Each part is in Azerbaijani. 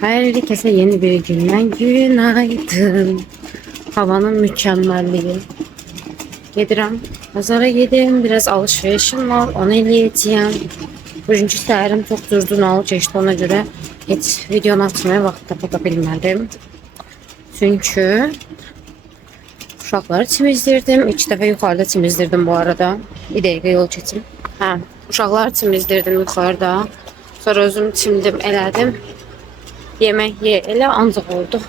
Herkese yeni bir günden günaydın. Havanın mükemmelliği. Gedirəm. Pazara gedim. Biraz alışverişim var. Onu eləyəcəyəm. Bugünkü səhərim çox durdunalı keçdi. Ona görə heç videonu atmaya vaxt tapa bilmədim. Çünkü uşaqları temizdirdim. İlk dəfə yuxarıda temizdirdim bu arada. Bir dəqiqə yol keçim. Uşaqları temizdirdim yuxarıda. Sonra özüm çimdim, elədim. Yemek ye elə ancaq oldu.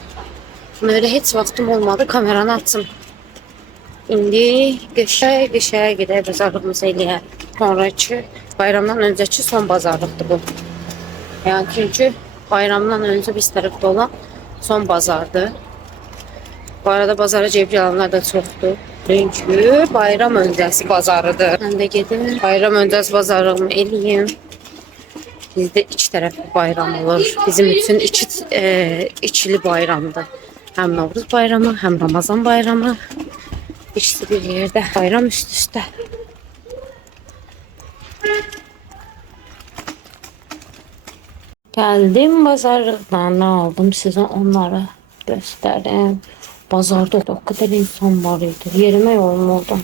Böyle hiç vaktim olmadı. Kameranı açtım. İndi qışa gedək bazarlığımızı eləyək. Sonraki bayramdan önceki son bazarlıqdır bu. Yani çünkü bayramdan önce biz tərəfdə olan son bazardır. Bu arada bazara cebri alanlar da çoxdur. Çünkü bayram öncəsi bazarıdır. Ben de gedim bayram öncəsi bazarlığımı eləyim. Bizde iki tərəfli bayram olur. Bizim için içili bayramdır. Hem Novruz bayramı, hem Ramazan bayramı. İkisi bir yerde. Bayram üst üste. Geldim bazarlıktan, ne aldım size onları göstereyim. Bazarda o kadar insan var idi. Yerime yormuldum.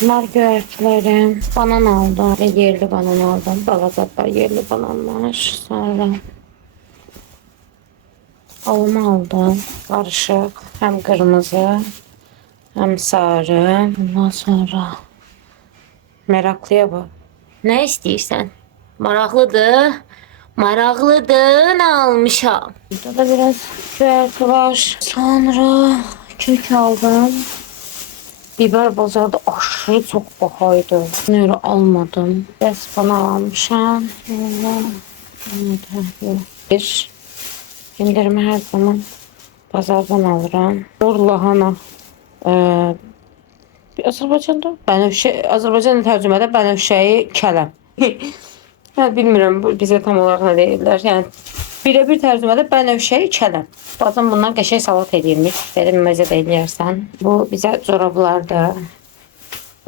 Bunlar göyertilerim. Banan aldım. Ve yerli banan aldım. Balazatlar yerli bananlar. Sonra alma aldım. Karışık. Hem kırmızı hem sarı. Ondan sonra meraklıya bak. Ne istiyorsan? Maraqlıdır. Maraqlıdır. Ne almışam? Burada da biraz göyerti var. Sonra kök aldım. Biber bazarda aşırı çok bahaydı. Bunları almadım. Biraz bana almışam. Bir indirimi her zaman bazardan alırım. Mor lahana. Azərbaycanda bənövşə, Azərbaycan tərcümədə bənövşəyi kələm. Bilmirəm bizə tam olaraq nə deyirlər. Yəni birebir tərcümədə bənövşəyi kələm. Bazen bunlar qəşəng salat edirmiş. Belə məzə də eləyərsən. Bu bizə corablardır.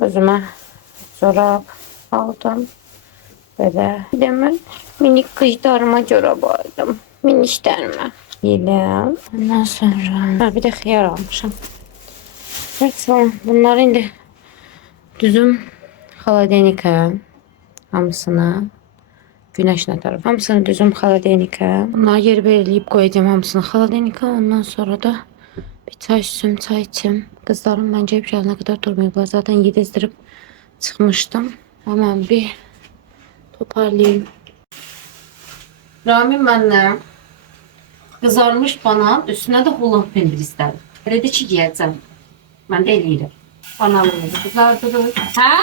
Özümə corab aldım. Belə. Bir də mən minik qızlarıma corab aldım. Minişlərime. Yeləm. Ondan sonra bir də xiyar almışam. Evet, bunlar indi düzüm xaladenika hamısını güneşlə taraf. Hamısını düzüm xaladenika. Bunları yer belirleyip koyacağım hamısını xaladenika. Ondan sonra da bir çay içim, çay içim. Kızlarım bence hep ne kadar durmuyorlar. Zaten yedizdirip çıkmıştım. Hemen bir toparlayayım. Ramin benimle kızarmış banan üstüne de hulaf pendir istedim. Dedi ki yiyeceğim. Ben de eləyirəm. Bananını kızardırır. Hə?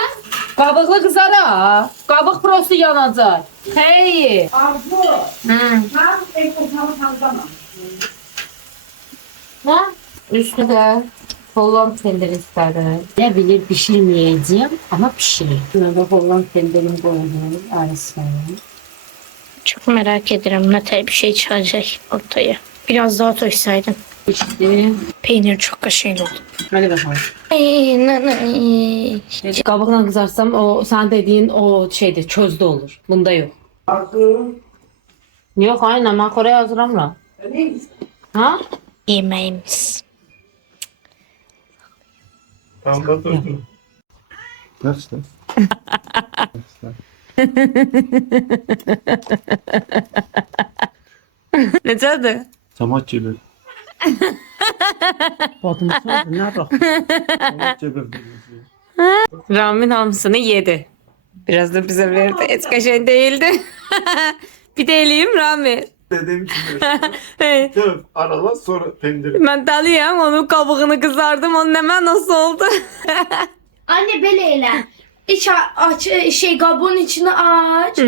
Qabıqlı kızar ha. Qabıq prosto yanacaq. Hey. Arzu. Hı. Ben ekmeğimi tanıdamam. Ne? Üstüne Holland tenderi istedim. Ne bilir pişirmeyeceğim ama pişireyim. Şuna da Holland tenderini koyalım. Arasına. Çok merak ederim ne tür bir şey çıkacak ortaya. Biraz daha toşsaydım. İşte. Peynir çok kaşıklı oldu. Hadi bakalım. Ay. Qabıqla kızarsam o sen dediğin o şeyde çözde olur. Bunda yok. Arzu. Yok aynen ben Kore yazdıramıram. Neymiş? Ha? Yemeğimiz. Tam da durdum. Nasıl? Ne tadı? Samat cebir. Batımı ne bak? Samat cebir. Ramin hamısını yedi. Biraz da bize verdi. Hiç kaşen değildi. Bir de eleyim Ramin. Dedim ki Hey, döv arala sonra pendiri. ben dalıyam onun kabuğunu kızardım. Onun hemen nasıl oldu? Anne beleyle. İç aç şey kabuğun içini aç.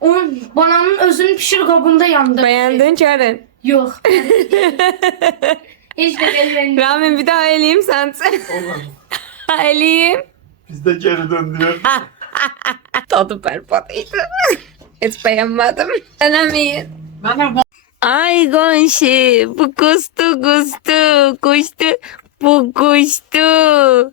Onun bananın özünü pişir kabuğunda yandır. Beğendin Çaren. Yok. Hiç de belirlenmiyor. Ramin bir daha eleyim sen. Onlar. Eleyim. Biz de geri döndüler. Tadı berbatıydı. Hiç beğenmedim. Denemeyin. Ay Gonşi, bu kustu. Bu kuştu.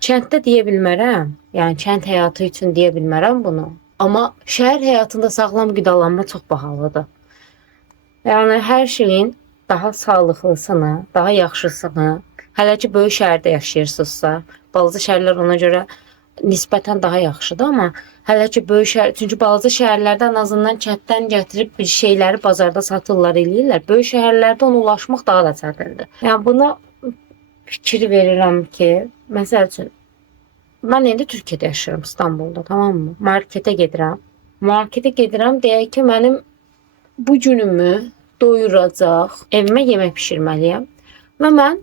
Kənddə deyə bilmərəm. Yəni kənd həyatı üçün deyə bilmərəm bunu. Amma şəhər həyatında sağlam qidalanma çox bahalıdır. Yəni hər şeyin daha sağlıqlısını, daha yaxşısını, hələ ki böyük şəhərdə yaşayırsınızsa, balaca şəhərlər ona görə nisbətən daha yaxşıdır, amma hələ ki böyük şəhər, çünki balaca şəhərlərdə ən azından kənddən gətirib bir şeyləri bazarda satırlar, eləyirlər. Böyük şəhərlərdə ona ulaşmaq daha da çətindir. Yəni buna fikir verirəm ki, məsəl üçün mən indi Türkiyədə yaşayıram, İstanbulda, tamam mı? Marketə gedirəm. Marketə gedirəm, deyək ki, mənim bu günümü doyuracaq, evimə yemək bişirməliyəm və mən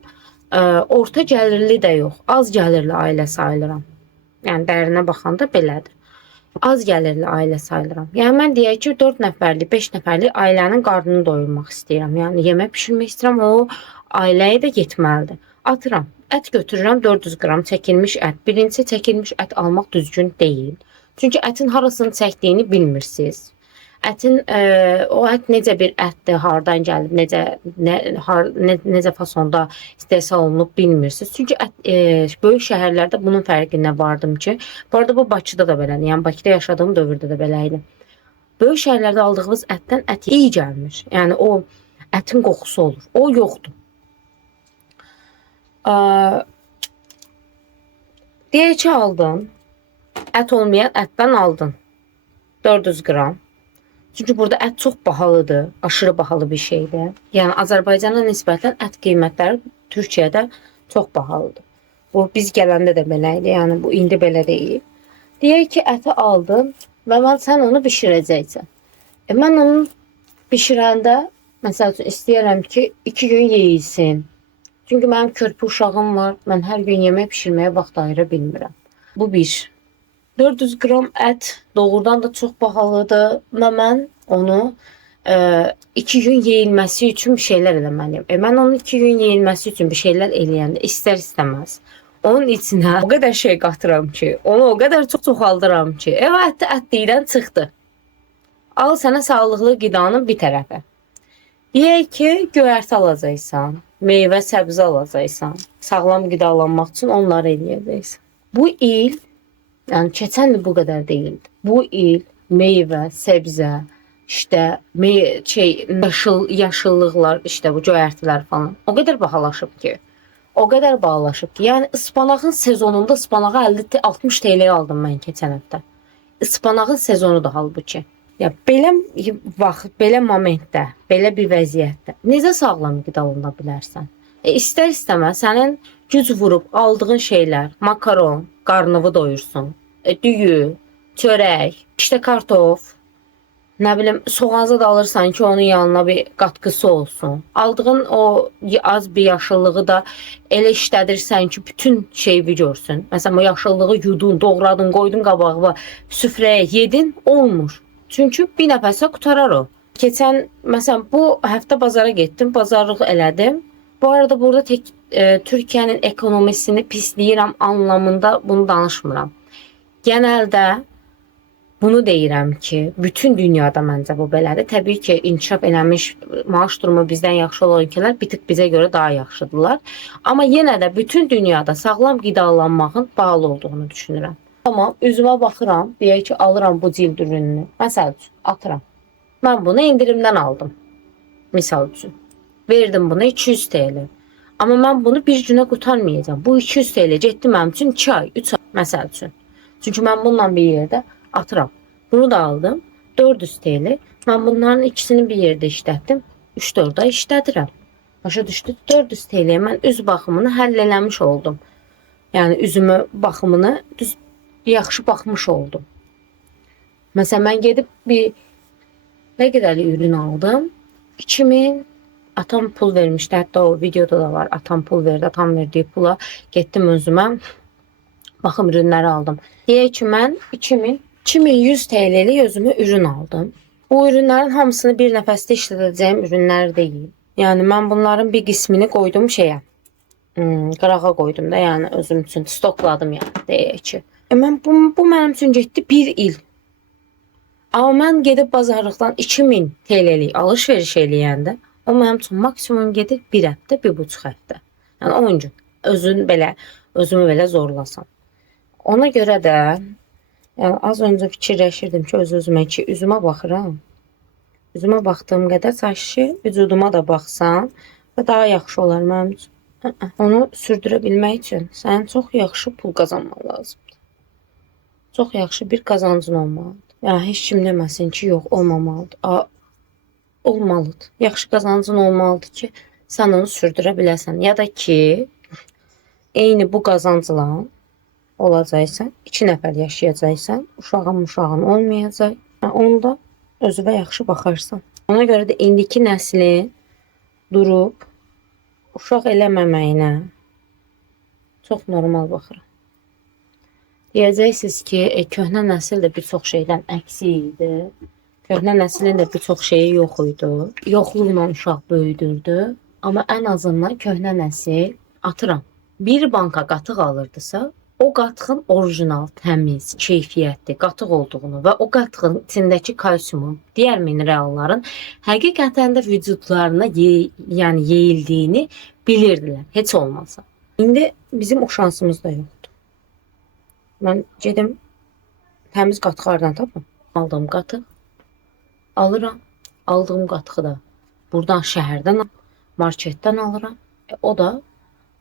orta gəlirli də yox, az gəlirli ailə sayılıram. Yəni dərinə baxanda belədir. Az gəlirli ailə sayılıram. Yəni mən deyək ki, 4 nəfərlik, 5 nəfərlik ailənin qarnını doyurmaq istəyirəm. Yəni yemək bişirmək istəyirəm, o ailəyə də yetməlidir. Atıram, ət götürürəm 400 qram çəkilmiş ət. Birincisi çəkilmiş ət almaq düzgün deyil. Çünki ətin harasını çəkdiyini bilmirsiniz. Ətin o ət necə bir ətdir, hardan gəlib, necə fasonda istehsal olunub bilmirsiniz. Çünki böyük şəhərlərdə bunun fərqinə vardım ki, bu arada bu Bakıda da belədir. Yəni Bakıda yaşadığım dövrdə də belə idi. Böyük şəhərlərdə aldığımız ətdən ət iyi gəlmir. Yəni o ətin qoxusu olur. O yoxdur. Deyək ki, aldın. Ət olmayan ətdən aldın. 400 qram. Çünki burada ət çox bahalıdır, aşırı bahalı bir şeydir. Yəni Azərbaycana nisbətən ət qiymətləri Türkiyədə çox bahalıdır. Bu biz gələndə də belə idi, yəni bu indi belə deyil. Deyək ki, əti aldın və sən onu bişirəcəksən. Mən onu bişirəndə məsəl üçün istəyirəm ki, 2 gün yeyilsin. Çünki mənim körpə uşağım var, mən hər gün yemək bişirməyə vaxt ayıra bilmirəm. Bu bir. 400 qram ət doğrudan da çox bahalıdır və mən onu 2 gün yeyilməsi üçün bir şeylər eləməliyəm. Mən onun 2 gün yeyilməsi üçün bir şeylər eləyəndə istər-istəməz onun içinə o qədər şey qatıram ki, onu o qədər çox çoxaldıram ki, ət deyilən çıxdı. Al sənə sağlıqlı qidanın bir tərəfə. Deyək ki, göyərti alacaqsan, meyvə, səbzə alacaqsan, sağlam qidalanmaq üçün onları eləyəcəksən. Bu il yəni keçən il bu qədər deyildi. Bu il meyvə, səbzə, yaşıllıqlar, bu göyərtilər falan o qədər bahalaşıb ki. Yəni ıspanağın sezonunda ıspanağı 50-60 TL aldım mən keçən həftə. Ispanağın sezonudur halbuki. Ya belə vaxt, belə momentdə, belə bir vəziyyətdə necə sağlam qidalana bilərsən? İstər-istəməz sənin güc vurub aldığın şeylər, makaron, qarnını doyursun, düyü, çörək, kartof, nə bilim, soğanza da alırsan ki, onun yanına bir qatqısı olsun. Aldığın o az bir yaşıllığı da elə işlədirsən ki, bütün şeyi görsün. Məsələn, o yaşıllığı yudun, doğradın, qoydun qabağa, süfrəyə yedin, olmur. Çünki bir nəfəsə qutarar o. Keçən, məsələn, bu həftə bazara getdim, bazarlıq elədim. Bu arada burada Türkiyənin ekonomisini pisləyirəm anlamında bunu danışmıram. Genəldə bunu deyirəm ki, bütün dünyada məncə bu belədir. Təbii ki, inkişaf eləmiş, maaş durumu bizdən yaxşı olan ölkələr bir tık bizə görə daha yaxşıdırlar. Amma yenə də bütün dünyada sağlam qidalanmağın bahalı olduğunu düşünürəm. Amma üzümə baxıram, deyək ki, alıram bu cild ürününü. Məsəl üçün, atıram. Mən bunu endirimdən aldım. Misal üçün. Verdim buna 200 TL. Amma mən bunu bir günə qutarmayacağam. Bu 200 TL getdi mənim üçün 2 ay, 3 ay məsəl üçün. Çünki mən bununla bir yerdə atıram. Bunu da aldım. 400 TL. Mən bunların ikisini bir yerdə işlətdim. 3-4 ay işlədirəm. Başa düşdü? 400 TL mən üz baxımını həll eləmiş oldum. Yəni üzümə baxımını yaxşı baxmış oldum. Məsələn, mən gedib bir nə qədərli ürün aldım? 2000 atam pul vermişdi. Hətta o videoda da var. Atam pul verdi. Atam verdiyi pula getdim özümə baxım ürünləri aldım. Deyək ki, mən 2100 TL'lik özümə ürün aldım. Bu ürünlərin hamısını bir nəfəsdə işlədəcəyim ürünlər deyil. Yəni mən bunların bir qismini qoydum şeyə. Qırağa qoydum da, yəni özüm üçün stokladım yəni deyək ki. Bu mənim üçün getdi 1 il. Amma mən gedib bazarlıqdan 2000 TL'lik alış-veriş eləyəndə o mənim üçün maksimum gedir 1 həftə, 1,5 həftə. Yəni 10 gün. Özün belə özümü belə zorlasam. Ona görə də yəni az öncə fikirləşirdim ki, öz-özümə ki, üzümə baxıram. Üzümə baxdığım qədər sanki vücuduma da baxsam və daha yaxşı olar mənim üçün. Onu sürdürə bilmək üçün sənin çox yaxşı pul qazanmaq lazımdır. Çox yaxşı bir qazancın olmalıdır. Yəni heç kim deməsin ki, yox, olmamalıdır. Olmalıdır. Yaxşı qazancın olmalıdır ki, sən onu sürdürə biləsən. Ya da ki, eyni bu qazancla olacaqsan, 2 nəfər yaşayacaqsan, uşağın olmayacaq. Onda özünə yaxşı baxarsan. Ona görə də indiki nəslin durub uşaq eləməməyinə çox normal baxıram. Deyəcəksiniz ki, köhnə nəsil də bir çox şeydən əksik idi. Köhnə nəslin də bir çox şeyi yox idi. Yoxluqla uşaq böyüdürdü. Amma ən azından köhnə nəsil atıram. Bir banka qatıq alırdısa, o qatığın orijinal, təmiz, keyfiyyətli qatıq olduğunu və o qatığın içindəki kalsiumun, digər mineralların həqiqətən də vücudlarına yəni yeyildiyini bilirdilər, heç olmasa. İndi bizim o şansımız da yoxdur. Mən gedim təmiz qatıqlardan tapım. Aldığım qatıq alıram. Aldığım qatığı da buradan şəhərdən, marketdən alıram. O da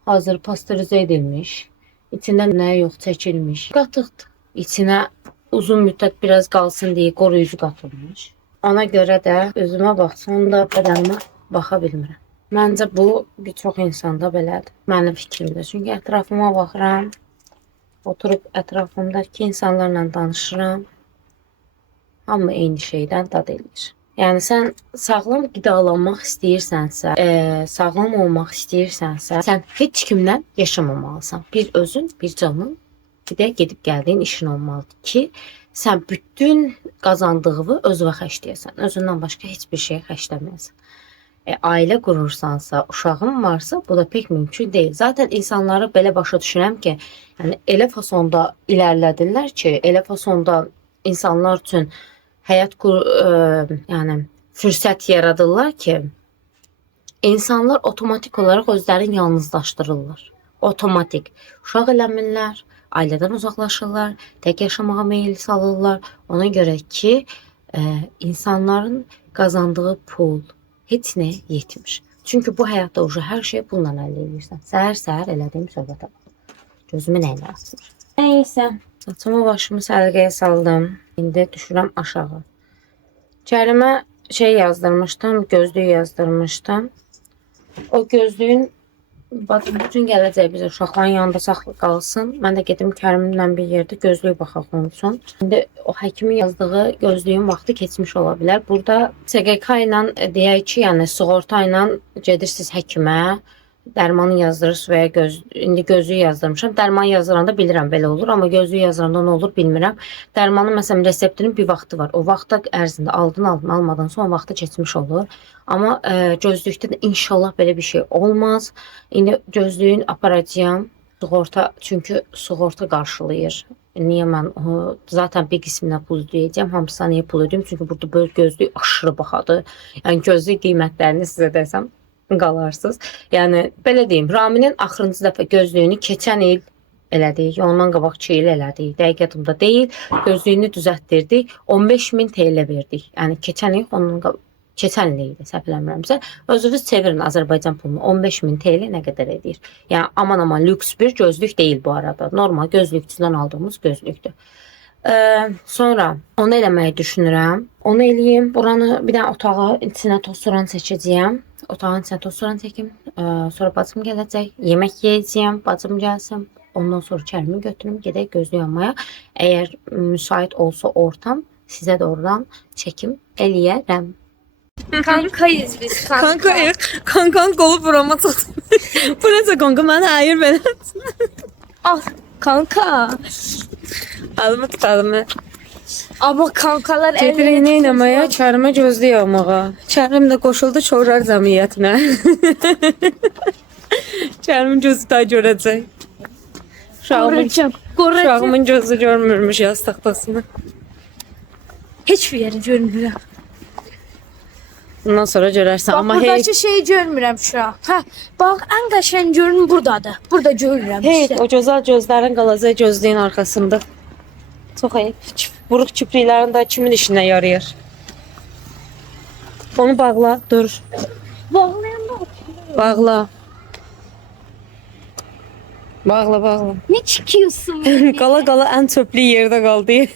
hazır pastörizə edilmiş, içində nə yox çəkilmiş qatıqdır. İçinə uzun müddət biraz qalsın deyə qoruyucu qatılmış. Ona görə də özümə baxsam da bədənimə baxa bilmirəm. Məncə bu bir çox insanda belədir. Mənim fikrimdə. Çünki ətrafıma baxıram, oturub ətrafımdakı insanlarla danışıram. Hamı eyni şeydən dad eləyir. Yəni sən sağlam qidalanmaq istəyirsənsə, sağlam olmaq istəyirsənsə, sən heç kimlə yaşamamalısan. Bir özün, bir canın, bir də gedib gəldiyin işin olmalıdır ki, sən bütün qazandığını özünə xərcləyəsən. Özündən başqa heç bir şey xərcləməyəsən. Ailə qurursansa, uşağın varsa, bu da pek mümkün deyil. Zaten insanları belə başa düşürəm ki, yəni elə fasonda irəlilədirlər ki, elə fasonda insanlar üçün həyat yəni fürsət yaradırlar ki, insanlar otomatik olaraq özlərini yalnızlaşdırırlar. Otomatik. Uşaq eləmirlər, ailədən uzaqlaşırlar, tək yaşamağa meyil salırlar. Ona görə ki, insanların qazandığı pul heç nə yetmir. Çünki bu həyatda hər şey pulla əldə edirsən. Səhər-səhər elədiyim söhbətə bax. Gözümü nəylə açmır. Nəysə, saçımı başımı səliqəyə saldım. İndi düşürəm aşağı. Kərimə yazdırmışdım, gözlüyü yazdırmışdım. O gözlüyün bacım bütün gələcək bizə uşaqların yanında saxlı qalsın. Mən də gedim Kərimlə bir yerdə gözlüyü baxaq onun üçün. İndi o həkimin yazdığı gözlüyün vaxtı keçmiş ola bilər. Burada SGK ilə deyək ki, yəni sığorta ilə gedirsiniz həkimə, dərmanı yazdırırsınız və ya indi gözlüyü yazdırmışam. Dərman yazdıranda bilirəm belə olur, amma gözlüyü yazdıranda nə olur bilmirəm. Dərmanın məsələn reseptinin bir vaxtı var. O vaxt ərzində aldın, almadan son vaxtı keçmiş olur. Amma gözlükdə də inşallah belə bir şey olmaz. İndi gözlüyün aparacağam. Sığorta, çünki sığorta qarşılayır. Niyə mən zaten bir qisminə pul ödəyəcəm, hamısına niyə pul ödəyim? Çünki burada böyle gözlük aşırı bahadır. Yəni gözlük qiymətlərini sizə desəm qalarsınız. Yəni belə deyim, Raminin axırıncı dəfə gözlüyünü keçən il elədik. Ondan qabaq 2 il elədik. Dəqiq yadımda deyil. Gözlüyünü düzəltdirdik. 15.000 TL verdik. Yəni keçən il ondan qabaq keçən il idi, səhv eləmirəmsə. Özünüz çevirin Azərbaycan pulunu. 15.000 TL nə qədər edir? Yəni aman lüks bir gözlük deyil bu arada. Normal gözlükçüdən aldığımız gözlükdür. Sonra onu eləməyi düşünürəm. Onu eləyim. Buranı bir dənə otağa içinə toz soran çəkəcəyəm. Otağın içinə toz soran çəkim. Sonra bacım gələcək. Yemək yeyəcəyəm. Bacım gəlsin. Ondan sonra Kərimi götürüm. Gedək gözlük almaya. Əgər müsait olsa ortam, sizə də oradan çəkim eləyərəm. Kankayız biz. Kankan qolu burama tutdu. Bu necə kanka? Mənə ayır belə. Al kanka. Alımı tutalım. Ama kankalar Gedirik nə eləməyə? Kərimə gözlük almağa. Kərim də qoşuldu çoğrar cəmiyyətinə. Kərimin gözü daha görəcək. Uşağımın gözü görmürmüş yaz taxtasını. Hiçbir yeri görmüyorum. Bundan sonra görərsən. Bak Amma buradaki şeyi görmürəm şu an. Hə, bax ən qəşəng görünüm buradadır. Burada görürəm hey, işte. o gözəl gözlərin qalacaq gözlüyün arxasında. Çox ayıb. Buruq kipriklərin də kimin işinə yarayır? Onu bağla, dur. Bağlayanda Bağla. Bağla, bağla. ne çıkıyorsun? Qala qala ən çöplü yerdə qaldı.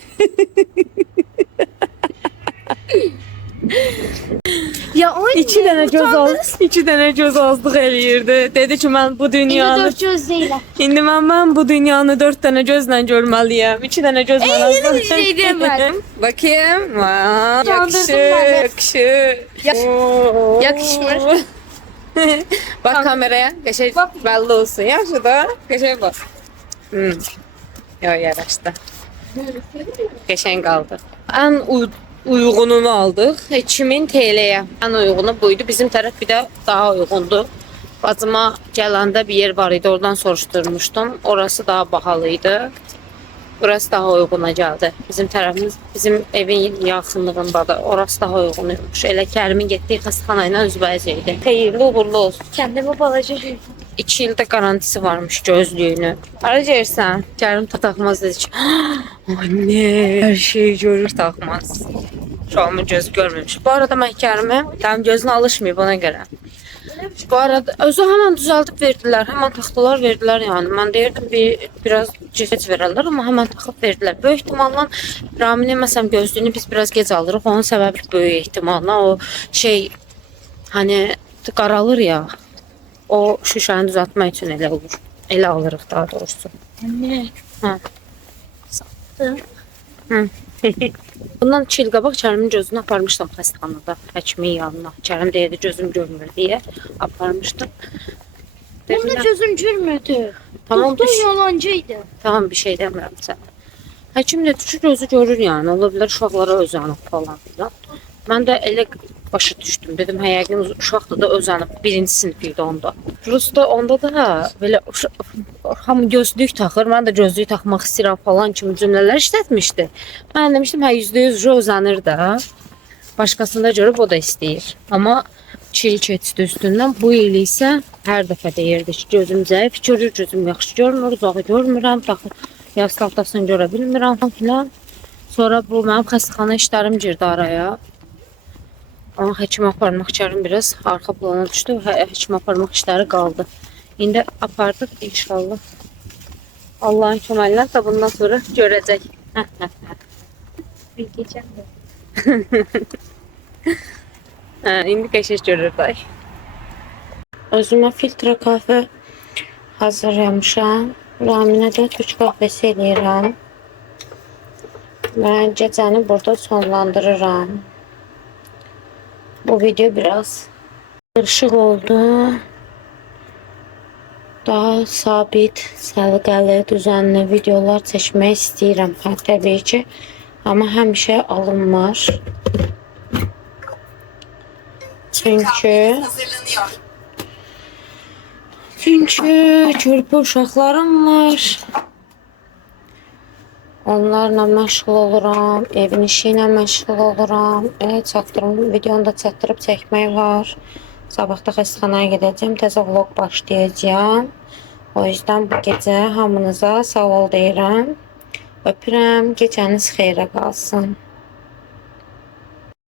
Ya o İki dənə göz az, iki dənə göz azlıq eləyirdi. Dedi ki, mən bu dünyanı, dört göz değil. indi mən bu dünyanı 4 dənə gözlə görməliyəm. 2 dənə gözlə azlıq. bir şey demədim. Bakayım. Vay, Yandırdın yakışır, beni. yakışır. Yakışmır. Bak kameraya, qəşəng Bak. belli olsun. Yaxşı da, qəşəng bak. Yo, yaraşdı. Qəşəng qaldı. Ən uyğununu aldıq. 2000 TL-yə. Ən uyğunu buydu. Bizim tərəf bir də daha uyğundu. Bacıma gələndə bir yer var idi. Oradan soruşturmuşdum. Orası daha bahalı idi. Burası daha uyguna gəldi. Bizim tərəfimiz, bizim evin yaxınlığındadır. Orası daha uyğunmuş. Elə Kərimin getdiyi xəstəxana ilə üzbəyiz idi. Xeyirli uğurlu olsun. Kendime balaca şey. 2 ildə garantisi varmış gözlüyünü. Hara gəlirsən? Kərim taxmaz dedi ki, anne, hər şeyi görür taxmaz. Şu an gözü görmemiş. Bu arada mən Kərimi tam gözünə alışmayıb ona görə. Bu arada özü hemen düzeltip verdiler. Hemen taxtalar verdiler yani. Ben deyirdim biraz cihaz verərlər, amma hemen taxıb verdiler. Böyük ihtimalla Raminin məsələn gözlüyünü biz biraz gec alırıq. Onun səbəbi böyük ihtimalla o şey hani qaralır ya. O şüşəni düzəltmək üçün elə olur. Elə alırıq daha doğrusu. Anne. Ha. Sattım. Bundan 2 il qabaq Kərimin gözünü aparmışdım xəstəxanada, həkimin yanına. Kərim deyirdi gözüm görmür deyə aparmışdım. Bunda gözüm görmürdü. Tamam, Doktor yalancıydı. Tamam, bir şey demirəm sənə. Həkim də düşür gözü görür yani. Ola bilər uşaqlara özənib falan filan. Mən də elə başa düşdüm. Dedim yəqin uşaqda da özənib. Birinci sinif idi onda. Rusda onda da belə hamı gözlük taxır. Mən də gözlük taxmaq istəyirəm falan kimi cümlələr işlətmişdi. Mən demişdim %100 özənir də. Başqasında görüb o da istəyir. Amma 2 il keçdi üstündən. Bu il isə hər dəfə deyirdi ki, gözüm zəif görür, gözüm yaxşı görmür, uzağı görmürəm, yaz tahtasını görə bilmirəm filan. Sonra bu mənim xəstəxana işlərim girdi araya. Ama həkim aparmaq işlərim biraz arxa plana düşdü. Həkim aparmaq işləri qaldı. İndi apardıq inşallah. Allah'ın köməklə də bundan sonra görəcək. İndi qəşəng görürlər. Özümə filtre kahve hazırlamışam. Raminə də Türk kahvesi eləyirəm. Ben gecəni burada sonlandırıram. Bu video biraz karışık oldu. Daha sabit, səliqəli, düzenli videolar çəkmək istəyirəm. Təbii ki, amma həmişə alınmır. Çünkü körpə uşaqlarım var. Onlarla məşğul oluram, evin işi ilə məşğul oluram. Videonu da çatdırıb çəkmək var. Sabah da xəstəxanaya gedəcəm, təzə vlog başlayacağım. O yüzden bu gecə hamınıza sağ ol deyirəm. Öpürəm, gecəniz xeyrə qalsın.